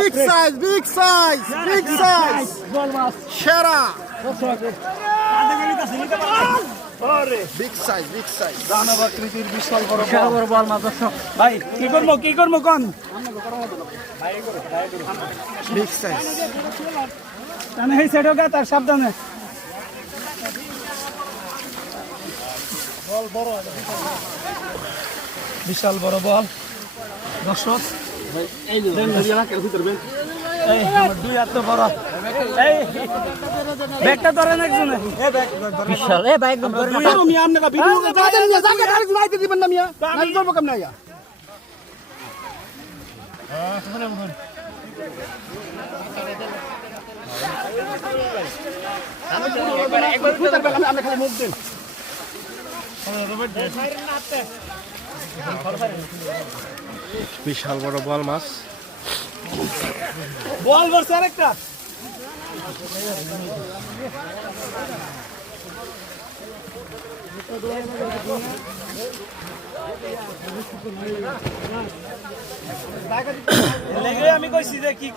big size big size big size ball মাছ সেরা big size দানব আকৃতির বিশাল বড় বড় বল মাছ দর্শক ভাই কি করবো কোন বিগ সাইজ মানে এই সাইডে গা তার সাবধানে বিশাল বড় বল দর্শক এই আমার দুই হাত তো বড় এই ব্যাগটা ধরেন একজনে বিশাল এ ভাই একদম ধরে না মিয়া আমনে ভিডিও যাদের নিয়ে জায়গা ডাইরেক্ট নাইতে দিবেন না মিয়া নাই করব কেমন আইয়া আমরা খালি মুখ দেন বিশাল বড় বল মাছ বল বলছে আরেকটা লেগে আমি কইছি যে কি